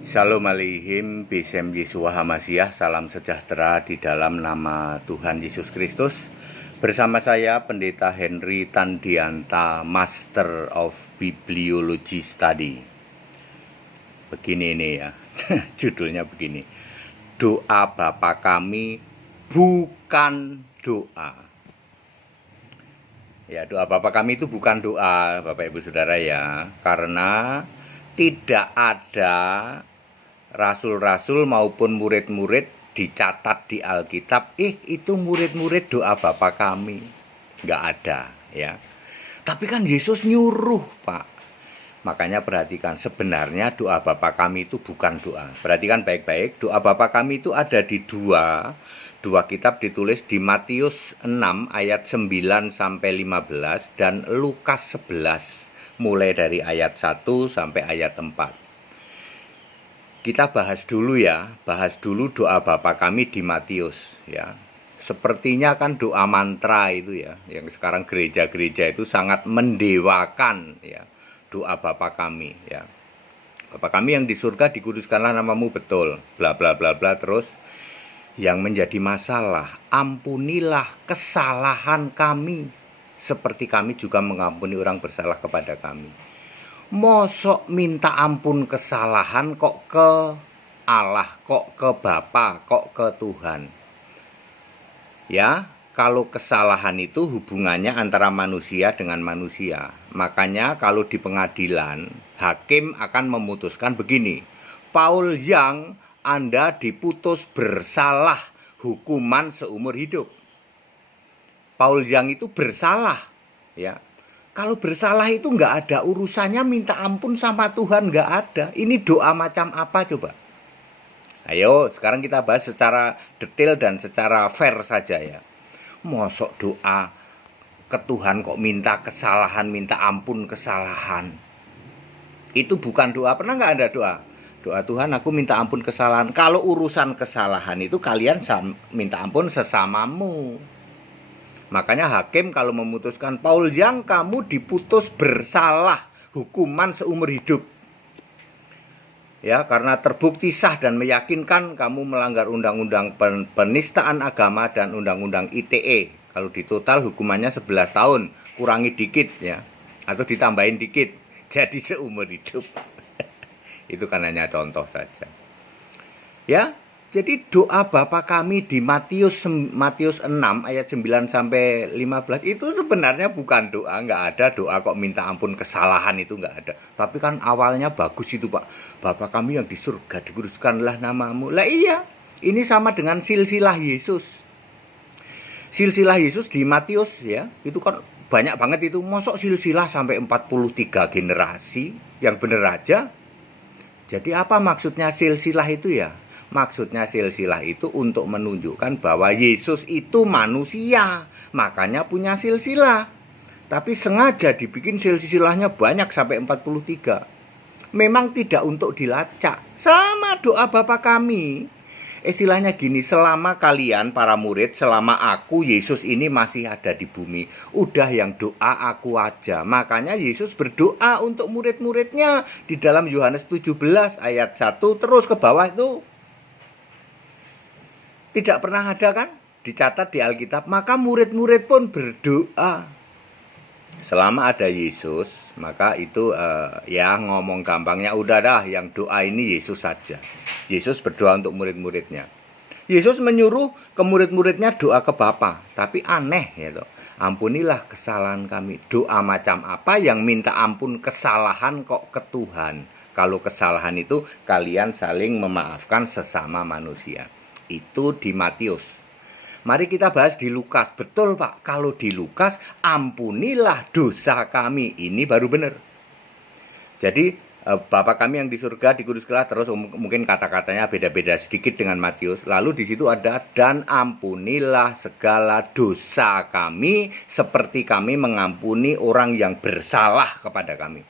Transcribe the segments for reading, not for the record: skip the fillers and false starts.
Shalom Aleihim, Bisem Yeshua Hamasiah, salam sejahtera di dalam nama Tuhan Yesus Kristus. Bersama saya Pendeta Henry Tandianta, Master of Bibliology Study. Begini ini ya, judulnya begini. Doa Bapa kami bukan doa. Ya, doa Bapa kami itu bukan doa, Bapak Ibu Saudara ya, karena tidak ada rasul-rasul maupun murid-murid dicatat di Alkitab, itu murid-murid doa Bapa kami. Nggak ada ya. Tapi kan Yesus nyuruh, Pak. Makanya perhatikan, sebenarnya doa Bapa kami itu bukan doa. Perhatikan baik-baik, doa Bapa kami itu ada di dua kitab, ditulis di Matius 6 ayat 9 sampai 15 dan Lukas 11 mulai dari ayat 1 sampai ayat 4. Kita bahas dulu doa Bapa kami di Matius ya. Sepertinya kan doa mantra itu ya, yang sekarang gereja-gereja itu sangat mendewakan ya, doa Bapa kami ya. Bapa kami yang di surga, dikuduskanlah namamu, betul, bla bla bla bla. Terus yang menjadi masalah, ampunilah kesalahan kami seperti kami juga mengampuni orang bersalah kepada kami. Mosok minta ampun kesalahan kok ke Allah, kok ke Bapa, kok ke Tuhan. Ya, kalau kesalahan itu hubungannya antara manusia dengan manusia. Makanya kalau di pengadilan, hakim akan memutuskan begini. Paul Yang, Anda diputus bersalah hukuman seumur hidup. Paul Yang itu bersalah ya. Kalau bersalah itu nggak ada urusannya minta ampun sama Tuhan, nggak ada. Ini doa macam apa coba? Ayo sekarang kita bahas secara detail dan secara fair saja ya. Mosok doa ke Tuhan kok minta kesalahan, minta ampun kesalahan. Itu bukan doa. Pernah nggak ada doa? Doa Tuhan aku minta ampun kesalahan. Kalau urusan kesalahan itu kalian minta ampun sesamamu. Makanya hakim kalau memutuskan, Paul Yang kamu diputus bersalah hukuman seumur hidup. Ya, karena terbukti sah dan meyakinkan kamu melanggar undang-undang penistaan agama dan undang-undang ITE. Kalau ditotal hukumannya 11 tahun, kurangi dikit ya, atau ditambahin dikit, jadi seumur hidup. Itu kan hanya contoh saja. Ya. Jadi doa Bapa kami di Matius 6 ayat 9 sampai 15 itu sebenarnya bukan doa, nggak ada doa kok minta ampun kesalahan, itu nggak ada. Tapi kan awalnya bagus itu Pak. Bapa kami yang di surga, dikuduskanlah namamu. Lah iya, ini sama dengan silsilah Yesus. Silsilah Yesus di Matius ya, itu kan banyak banget itu. Mosok silsilah sampai 43 generasi, yang bener aja. Jadi apa maksudnya silsilah itu ya? Maksudnya silsilah itu untuk menunjukkan bahwa Yesus itu manusia, makanya punya silsilah. Tapi sengaja dibikin silsilahnya banyak sampai 43. Memang tidak untuk dilacak. Sama doa Bapa kami. Istilahnya gini, selama kalian para murid, selama aku Yesus ini masih ada di bumi, udah yang doa aku aja. Makanya Yesus berdoa untuk murid-muridnya di dalam Yohanes 17 ayat 1 terus ke bawah itu. Tidak pernah ada kan dicatat di Alkitab, maka murid-murid pun berdoa. Selama ada Yesus, maka itu ya ngomong gampangnya udah dah yang doa ini Yesus saja. Yesus berdoa untuk murid-muridnya. Yesus menyuruh ke murid-muridnya doa ke Bapa, tapi aneh ya toh. Ampunilah kesalahan kami. Doa macam apa yang minta ampun kesalahan kok ke Tuhan? Kalau kesalahan itu kalian saling memaafkan sesama manusia. Itu di Matius. Mari kita bahas di Lukas. Betul Pak, kalau di Lukas ampunilah dosa kami. Ini baru benar. Jadi Bapa kami yang di surga, dikuduskanlah, terus mungkin kata-katanya beda-beda sedikit dengan Matius. Lalu di situ ada dan ampunilah segala dosa kami seperti kami mengampuni orang yang bersalah kepada kami.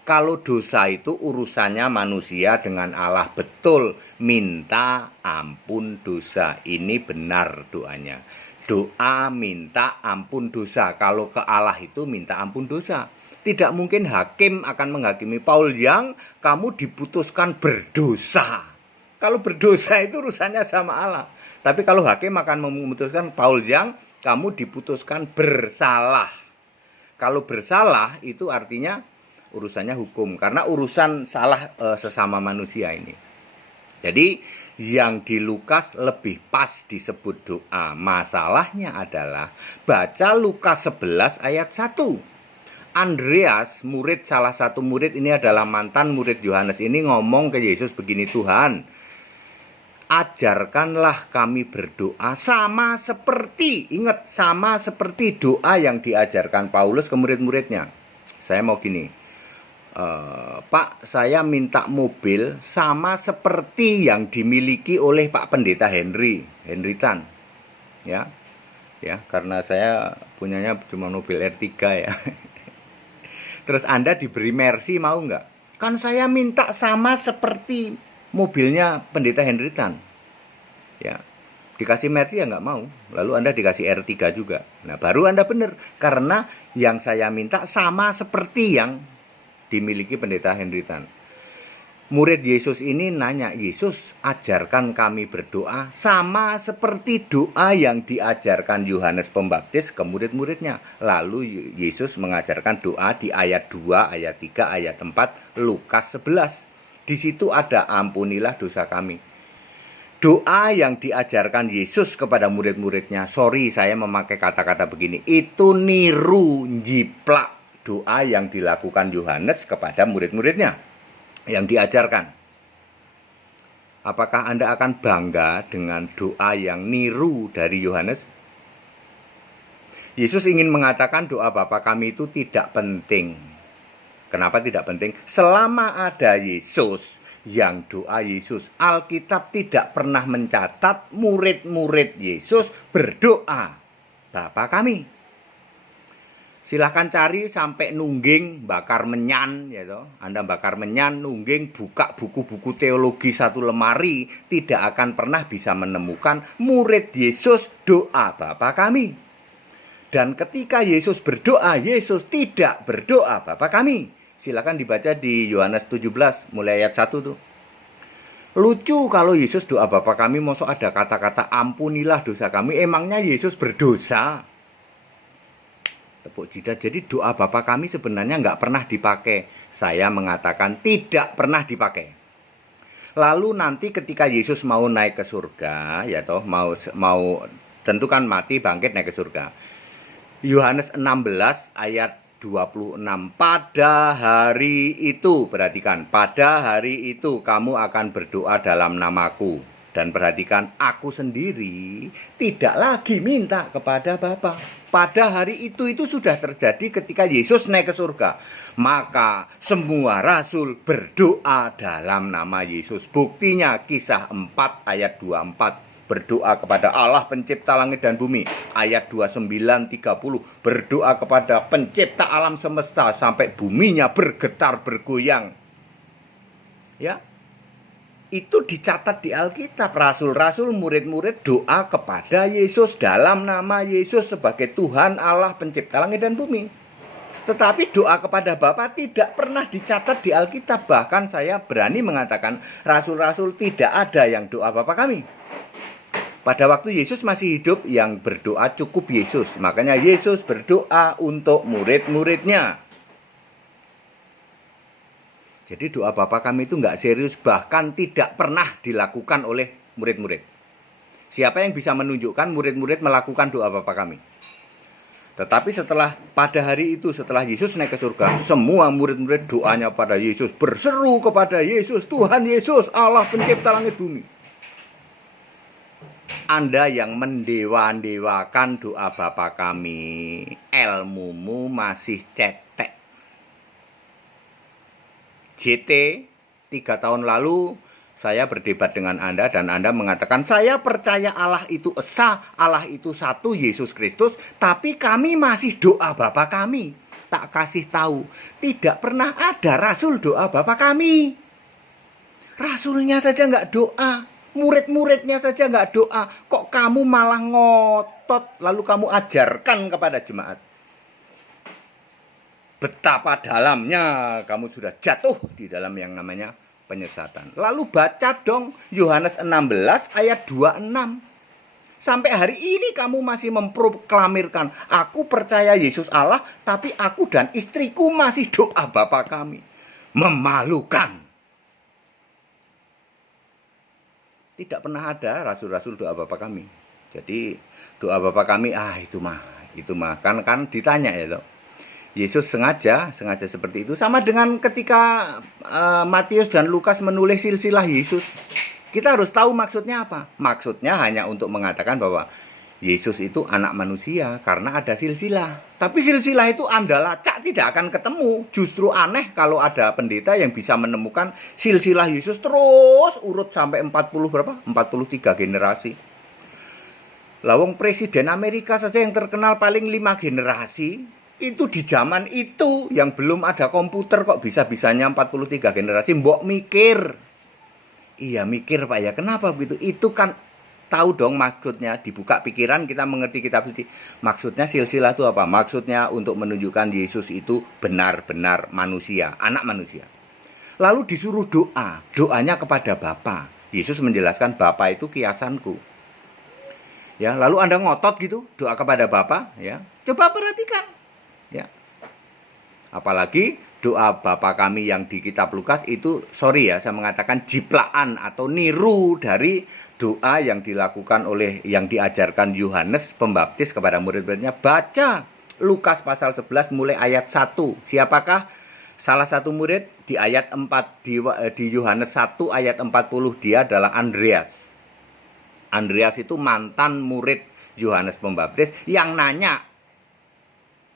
Kalau dosa itu urusannya manusia dengan Allah, betul, minta ampun dosa. Ini benar doanya. Doa minta ampun dosa. Kalau ke Allah itu minta ampun dosa. Tidak mungkin hakim akan menghakimi Paul yang kamu diputuskan berdosa. Kalau berdosa itu urusannya sama Allah. Tapi kalau hakim akan memutuskan Paul yang kamu diputuskan bersalah. Kalau bersalah itu artinya urusannya hukum. Karena urusan salah sesama manusia ini. Jadi yang di Lukas lebih pas disebut doa. Masalahnya adalah baca Lukas 11 ayat 1. Andreas, salah satu murid ini adalah mantan murid Yohanes ini ngomong ke Yesus begini, Tuhan, ajarkanlah kami berdoa sama seperti doa yang diajarkan Paulus ke murid-muridnya. Saya mau gini, Pak, saya minta mobil sama seperti yang dimiliki oleh Pak Pendeta Henry Tan, ya, karena saya punyanya cuma mobil R3 ya. Terus Anda diberi Mercy mau nggak? Kan saya minta sama seperti mobilnya Pendeta Henry Tan, ya. Dikasih Mercy ya nggak mau, lalu Anda dikasih R3 juga. Nah baru Anda benar, karena yang saya minta sama seperti yang dimiliki Pendeta Henry Tan. Murid Yesus ini nanya, Yesus ajarkan kami berdoa sama seperti doa yang diajarkan Yohanes Pembaptis ke murid-muridnya. Lalu Yesus mengajarkan doa di ayat 2, ayat 3, ayat 4, Lukas 11. Di situ ada ampunilah dosa kami. Doa yang diajarkan Yesus kepada murid-muridnya, sorry saya memakai kata-kata begini, itu niru, jiplak doa yang dilakukan Yohanes kepada murid-muridnya yang diajarkan. Apakah Anda akan bangga dengan doa yang niru dari Yohanes? Yesus ingin mengatakan doa Bapa kami itu tidak penting. Kenapa tidak penting? Selama ada Yesus, yang doa Yesus, Alkitab tidak pernah mencatat murid-murid Yesus berdoa Bapa kami. Silahkan cari sampai nungging, bakar menyan, ya toh. Anda bakar menyan, nungging, buka buku-buku teologi satu lemari, tidak akan pernah bisa menemukan murid Yesus doa Bapa kami. Dan ketika Yesus berdoa, Yesus tidak berdoa Bapa kami. Silahkan dibaca di Yohanes 17, mulai ayat 1 tuh. Lucu kalau Yesus doa Bapa kami, mosok ada kata-kata ampunilah dosa kami, emangnya Yesus berdosa? Tepuk jidat. Jadi doa Bapa kami sebenarnya nggak pernah dipakai. Saya mengatakan tidak pernah dipakai. Lalu nanti ketika Yesus mau naik ke surga, ya toh, mau tentu kan mati, bangkit, naik ke surga. Yohanes 16 ayat 26. Pada hari itu, perhatikan, pada hari itu kamu akan berdoa dalam namaku. Dan perhatikan, aku sendiri tidak lagi minta kepada Bapa. Pada hari itu sudah terjadi ketika Yesus naik ke surga. Maka semua rasul berdoa dalam nama Yesus. Buktinya Kisah 4 ayat 24. Berdoa kepada Allah pencipta langit dan bumi. Ayat 29-30. Berdoa kepada pencipta alam semesta sampai buminya bergetar bergoyang. Ya. Itu dicatat di Alkitab. Rasul-rasul, murid-murid doa kepada Yesus dalam nama Yesus sebagai Tuhan Allah pencipta langit dan bumi. Tetapi doa kepada Bapa tidak pernah dicatat di Alkitab. Bahkan saya berani mengatakan rasul-rasul tidak ada yang doa Bapa kami. Pada waktu Yesus masih hidup, yang berdoa cukup Yesus. Makanya Yesus berdoa untuk murid-muridnya. Jadi doa Bapa kami itu nggak serius, bahkan tidak pernah dilakukan oleh murid-murid. Siapa yang bisa menunjukkan murid-murid melakukan doa Bapa kami? Tetapi pada hari itu, setelah Yesus naik ke surga, semua murid-murid doanya pada Yesus, berseru kepada Yesus, Tuhan Yesus, Allah pencipta langit bumi. Anda yang mendewa-dewakan doa Bapa kami, ilmumu masih cetek. JT 3 tahun lalu saya berdebat dengan Anda dan Anda mengatakan saya percaya Allah itu esa, Allah itu satu, Yesus Kristus, tapi kami masih doa Bapa kami. Tak kasih tahu, tidak pernah ada rasul doa Bapa kami. Rasulnya saja nggak doa, murid-muridnya saja nggak doa, kok kamu malah ngotot lalu kamu ajarkan kepada jemaat. betapa dalamnya kamu sudah jatuh di dalam yang namanya penyesatan. Lalu baca dong Yohanes 16 ayat 26. Sampai hari ini kamu masih memproklamirkan, aku percaya Yesus Allah, tapi aku dan istriku masih doa Bapa kami. Memalukan. Tidak pernah ada rasul-rasul doa Bapa kami. Jadi doa Bapa kami, itu mah kan ditanya ya loh. Yesus sengaja seperti itu. Sama dengan ketika Matius dan Lukas menulis silsilah Yesus. Kita harus tahu maksudnya apa. Maksudnya hanya untuk mengatakan bahwa Yesus itu anak manusia karena ada silsilah. Tapi silsilah itu Anda lacak tidak akan ketemu. Justru aneh kalau ada pendeta yang bisa menemukan silsilah Yesus terus urut sampai 43 generasi. Lawang Presiden Amerika saja yang terkenal paling 5 generasi. Itu di zaman itu yang belum ada komputer kok bisa-bisanya 43 generasi. Mbok mikir. Iya mikir Pak ya, kenapa begitu? Itu kan tahu dong maksudnya, dibuka pikiran kita mengerti kitab suci. Maksudnya silsilah itu apa? Maksudnya untuk menunjukkan Yesus itu benar-benar manusia, anak manusia. Lalu disuruh doa, doanya kepada Bapa. Yesus menjelaskan Bapa itu kiasanku. Ya, lalu Anda ngotot gitu, doa kepada Bapa, ya. Coba perhatikan. Ya. Apalagi doa Bapa kami yang di kitab Lukas itu, saya mengatakan jiplaan atau niru dari doa yang dilakukan oleh, yang diajarkan Yohanes Pembaptis kepada murid-muridnya. Baca Lukas pasal 11 mulai ayat 1. Siapakah salah satu murid di ayat 4 di Yohanes 1 ayat 40? Dia adalah Andreas. Andreas itu mantan murid Yohanes Pembaptis yang nanya,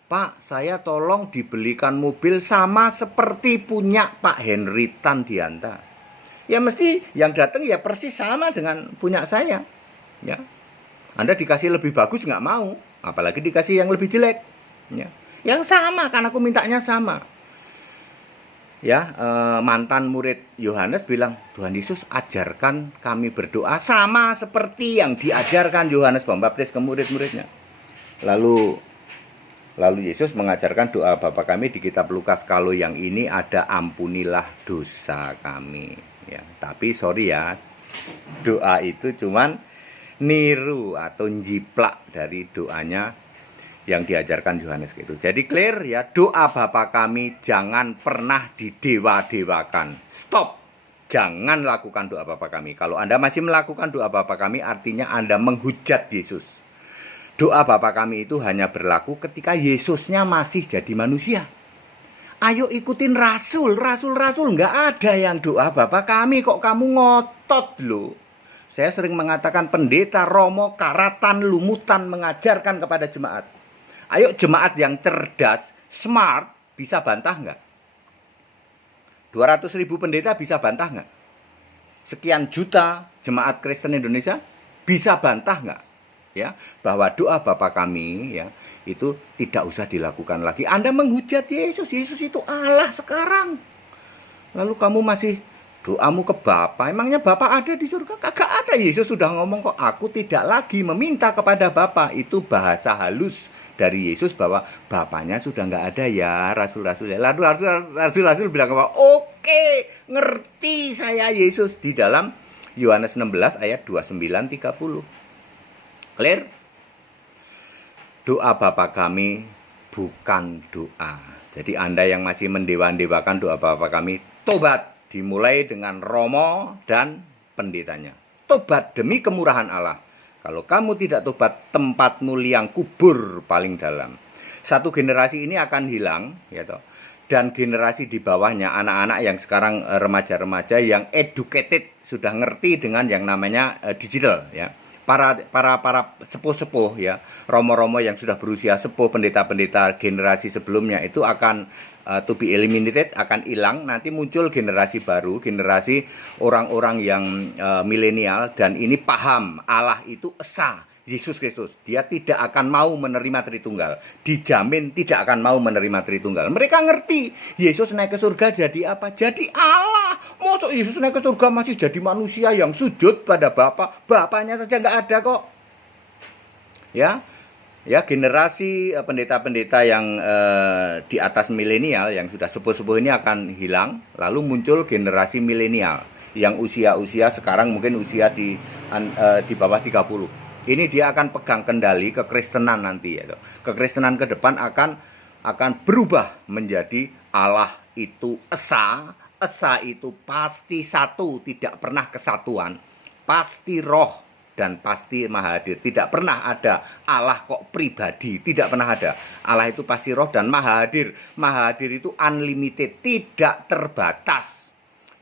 Pak, saya tolong dibelikan mobil sama seperti punya Pak Henry Tandianta. Ya mesti yang datang ya persis sama dengan punya saya. Ya, Anda dikasih lebih bagus nggak mau, apalagi dikasih yang lebih jelek. Ya, yang sama kan aku mintanya sama. Ya, mantan murid Yohanes bilang, Tuhan Yesus ajarkan kami berdoa sama seperti yang diajarkan Yohanes Pembaptis ke murid-muridnya. Lalu Yesus mengajarkan doa Bapa kami di kitab Lukas. Kalau yang ini ada ampunilah dosa kami. Ya, tapi ya, doa itu cuman niru atau njiplak dari doanya yang diajarkan Yohanes gitu. Jadi clear ya, doa Bapa kami jangan pernah didewa-dewakan. Stop. Jangan lakukan doa Bapa kami. Kalau Anda masih melakukan doa Bapa kami, artinya Anda menghujat Yesus. Doa Bapa kami itu hanya berlaku ketika Yesusnya masih jadi manusia. Ayo ikutin rasul nggak ada yang doa Bapa kami, kok kamu ngotot loh. Saya sering mengatakan pendeta, romo, karatan, lumutan mengajarkan kepada jemaat. Ayo jemaat yang cerdas, smart, bisa bantah nggak? 200.000 pendeta bisa bantah nggak? Sekian juta jemaat Kristen Indonesia bisa bantah nggak? Ya, bahwa doa Bapa kami ya itu tidak usah dilakukan lagi. Anda menghujat Yesus itu Allah sekarang. Lalu kamu masih doamu ke Bapa. Emangnya Bapa ada di surga? Kagak ada. Yesus sudah ngomong kok, aku tidak lagi meminta kepada Bapa. Itu bahasa halus dari Yesus bahwa Bapaknya sudah nggak ada ya, rasul-rasul. Lalu rasul-rasul bilang bahwa oke, ngerti saya Yesus di dalam Yohanes 16 ayat 29-30. Clear? Doa Bapa kami bukan doa. Jadi Anda yang masih mendewa-dewakan doa Bapa kami, tobat. Dimulai dengan romo dan pendetanya. Tobat demi kemurahan Allah. Kalau kamu tidak tobat, tempatmu liang kubur paling dalam. Satu generasi ini akan hilang, ya toh. Dan generasi di bawahnya, anak-anak yang sekarang remaja-remaja yang educated, sudah ngerti dengan yang namanya digital, ya. Para sepuh-sepuh ya, romo-romo yang sudah berusia sepuh, pendeta-pendeta generasi sebelumnya itu akan to be eliminated, akan hilang. Nanti muncul generasi baru, generasi orang-orang yang milenial, dan ini paham Allah itu esa, Yesus Kristus. Dia tidak akan mau menerima Tritunggal, dijamin tidak akan mau menerima Tritunggal. Mereka ngerti Yesus naik ke surga jadi apa? Jadi Allah. Masa Yesus naik ke surga masih jadi manusia yang sujud pada Bapa? Bapaknya saja nggak ada kok. Ya, Ya, generasi pendeta-pendeta yang di atas milenial yang sudah sepuh-sepuh ini akan hilang, lalu muncul generasi milenial yang usia-usia sekarang mungkin usia di bawah 30. Ini dia akan pegang kendali kekristenan nanti ya. Kekristenan ke depan akan berubah menjadi Allah itu esa, esa itu pasti satu, tidak pernah kesatuan, pasti roh dan pasti maha hadir. Tidak pernah ada Allah kok pribadi, tidak pernah ada. Allah itu pasti roh dan maha hadir. Maha hadir itu unlimited, tidak terbatas.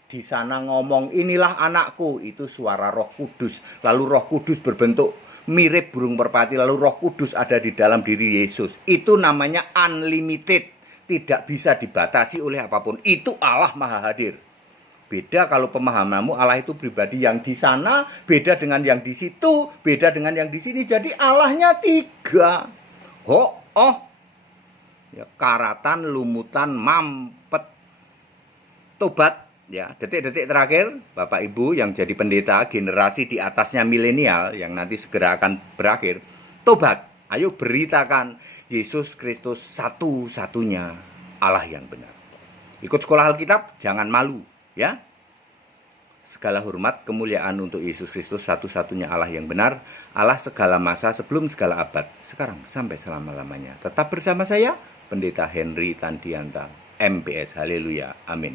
Di sana ngomong inilah anakku, itu suara Roh Kudus. Lalu Roh Kudus berbentuk mirip burung merpati, lalu Roh Kudus ada di dalam diri Yesus. Itu namanya unlimited, tidak bisa dibatasi oleh apapun. Itu Allah maha hadir. Beda kalau pemahamanmu Allah itu pribadi yang di sana, beda dengan yang di situ, beda dengan yang di sini. Jadi Allahnya tiga. Ya, karatan, lumutan, mampet. Tobat. Ya, detik-detik terakhir, Bapak Ibu yang jadi pendeta generasi di atasnya milenial yang nanti segera akan berakhir. Tobat. Ayo beritakan Yesus Kristus satu-satunya Allah yang benar. Ikut sekolah Alkitab, jangan malu. Ya, segala hormat kemuliaan untuk Yesus Kristus satu-satunya Allah yang benar, Allah segala masa sebelum segala abad, sekarang sampai selama-lamanya. Tetap bersama saya, Pendeta Henry Tandianta, MPS. Haleluya, amin.